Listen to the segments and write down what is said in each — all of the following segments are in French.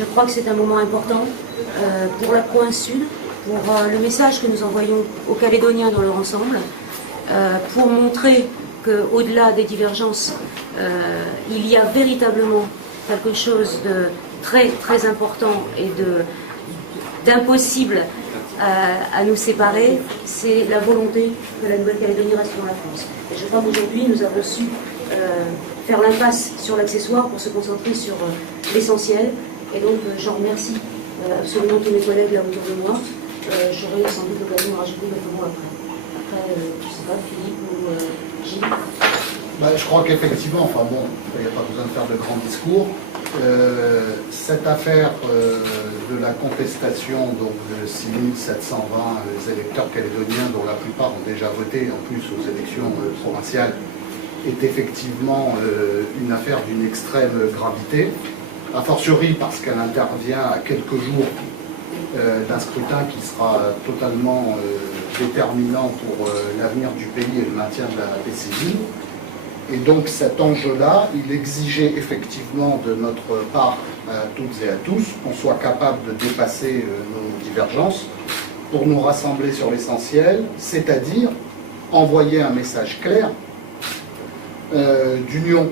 Je crois que c'est un moment important pour la province Sud, pour le message que nous envoyons aux Calédoniens dans leur ensemble, pour montrer qu'au-delà des divergences, il y a véritablement quelque chose de très très important et d'impossible à nous séparer, c'est la volonté que la Nouvelle-Calédonie reste dans la France. Et je crois qu'aujourd'hui, nous avons su faire l'impasse sur l'accessoire pour se concentrer sur l'essentiel. Et donc, j'en remercie absolument tous mes collègues là autour de moi. J'aurai sans doute l'occasion de rajouter quelques mots après. Après, je ne sais pas, Philippe ou Gilles. Je crois qu'effectivement, enfin bon, il n'y a pas besoin de faire de grands discours. Cette affaire de la contestation donc, de 6720 électeurs calédoniens, dont la plupart ont déjà voté en plus aux élections provinciales, est effectivement une affaire d'une extrême gravité, a fortiori parce qu'elle intervient à quelques jours d'un scrutin qui sera totalement déterminant pour l'avenir du pays et le maintien de la paix civile. Et donc cet enjeu-là, il exigeait effectivement de notre part à toutes et à tous qu'on soit capable de dépasser nos divergences pour nous rassembler sur l'essentiel, c'est-à-dire envoyer un message clair d'union,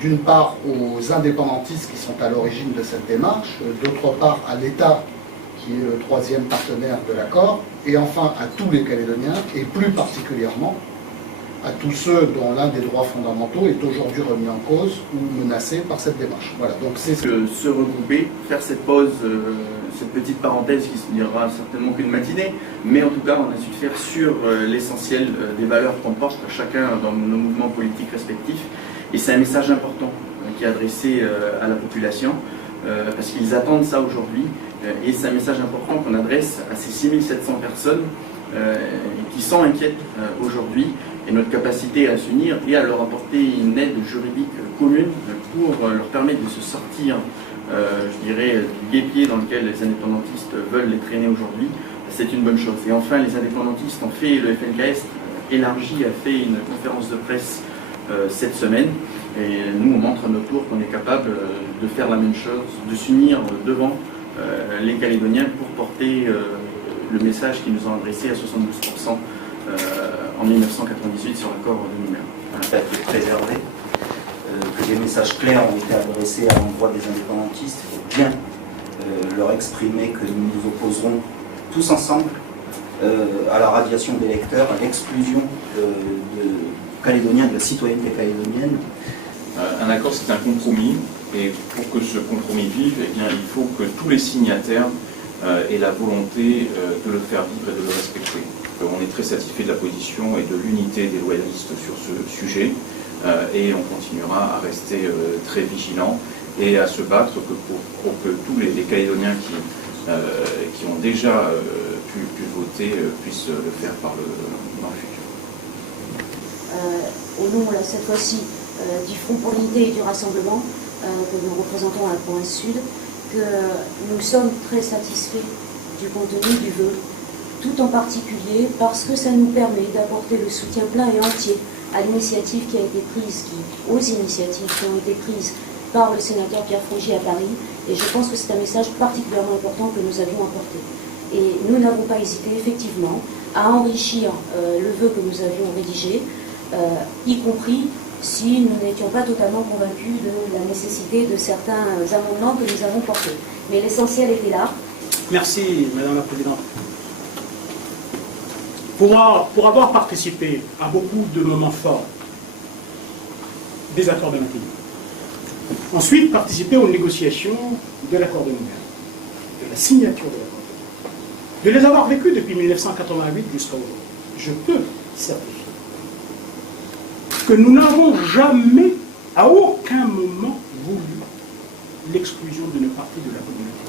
d'une part aux indépendantistes qui sont à l'origine de cette démarche, d'autre part à l'État qui est le troisième partenaire de l'accord, et enfin à tous les Calédoniens, et plus particulièrement à tous ceux dont l'un des droits fondamentaux est aujourd'hui remis en cause ou menacé par cette démarche. Voilà, donc c'est se regrouper, faire cette pause, cette petite parenthèse qui ne durera certainement qu'une matinée, mais en tout cas on a su faire sur l'essentiel des valeurs qu'on porte chacun dans nos mouvements politiques respectifs, et c'est un message important qui est adressé à la population, parce qu'ils attendent ça aujourd'hui, et c'est un message important qu'on adresse à ces 6700 personnes qui sont inquiètes aujourd'hui, et notre capacité à s'unir et à leur apporter une aide juridique commune pour leur permettre de se sortir, je dirais, du guêpier dans lequel les indépendantistes veulent les traîner aujourd'hui, c'est une bonne chose. Et enfin, les indépendantistes ont fait, le FNKS élargi a fait une conférence de presse cette semaine, et nous on montre à notre tour qu'on est capable de faire la même chose, de s'unir devant les Calédoniens pour porter le message qu'ils nous ont adressé à 72% en 1998 sur l'accord de Nouméa. Voilà. De préserver, que des messages clairs ont été adressés à l'endroit des indépendantistes. Il faut bien leur exprimer que nous nous opposerons tous ensemble à la radiation d'électeurs, à l'exclusion de Calédoniens, de la citoyenneté calédonienne. Un accord, c'est un compromis, et pour que ce compromis vive, eh bien, il faut que tous les signataires aient la volonté de le faire vivre et de le respecter. On est très satisfait de la position et de l'unité des loyalistes sur ce sujet, et on continuera à rester très vigilants et à se battre pour que tous les Calédoniens qui ont déjà pu voter puissent le faire dans le futur. Au nom, cette fois-ci, du Front pour l'unité et du Rassemblement que nous représentons à la province Sud, que nous sommes très satisfaits du contenu du vœu, tout en particulier parce que ça nous permet d'apporter le soutien plein et entier à l'initiative qui a été prise, aux initiatives qui ont été prises par le sénateur Pierre Frogier à Paris, et je pense que c'est un message particulièrement important que nous avions apporté. Et nous n'avons pas hésité effectivement à enrichir le vœu que nous avions rédigé, y compris si nous n'étions pas totalement convaincus de la nécessité de certains amendements que nous avons portés. Mais l'essentiel était là. Merci, Madame la Présidente. Pour avoir participé à beaucoup de moments forts des accords de Matignon, ensuite participer aux négociations de l'accord de Nouméa, de la signature de l'accord de Nouméa, de les avoir vécus depuis 1988 jusqu'à aujourd'hui, je peux certifier que nous n'avons jamais, à aucun moment, voulu l'exclusion d'une partie de la communauté.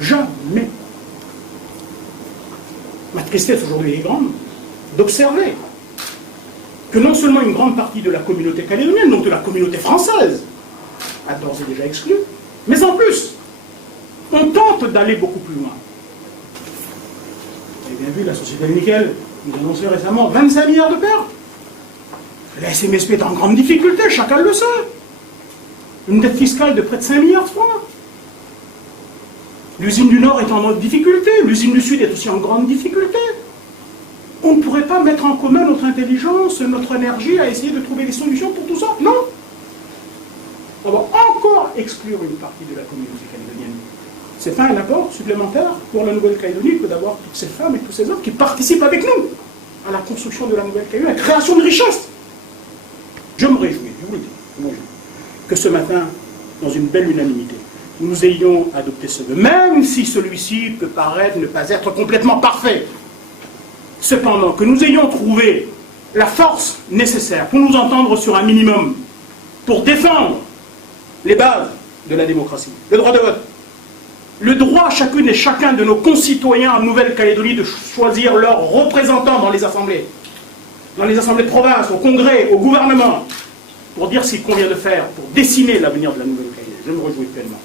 Jamais. Ma tristesse aujourd'hui est grande d'observer que non seulement une grande partie de la communauté calédonienne, donc de la communauté française, a d'ores et déjà exclu, mais en plus, on tente d'aller beaucoup plus loin. Vous avez bien vu, la société de nickel nous annonçait récemment 25 milliards de pertes. La SMSP est en grande difficulté, chacun le sait. Une dette fiscale de près de 5 milliards de francs. L'usine du Nord est en difficulté, l'usine du Sud est aussi en grande difficulté. On ne pourrait pas mettre en commun notre intelligence, notre énergie à essayer de trouver des solutions pour tout ça? Non. On va encore exclure une partie de la communauté calédonienne. Ce n'est pas un apport supplémentaire pour la Nouvelle-Calédonie que d'avoir toutes ces femmes et tous ces hommes qui participent avec nous à la construction de la Nouvelle-Calédonie, à la création de richesses. Je me réjouis, je vous le dis, je me réjouis, que ce matin, dans une belle unanimité, nous ayons adopté ce vœu, même si celui-ci peut paraître ne pas être complètement parfait. Cependant, que nous ayons trouvé la force nécessaire pour nous entendre sur un minimum, pour défendre les bases de la démocratie, le droit de vote, le droit à chacune et chacun de nos concitoyens en Nouvelle-Calédonie de choisir leurs représentants dans les assemblées de province, au congrès, au gouvernement, pour dire ce qu'il convient de faire pour dessiner l'avenir de la Nouvelle-Calédonie. Je me réjouis pleinement.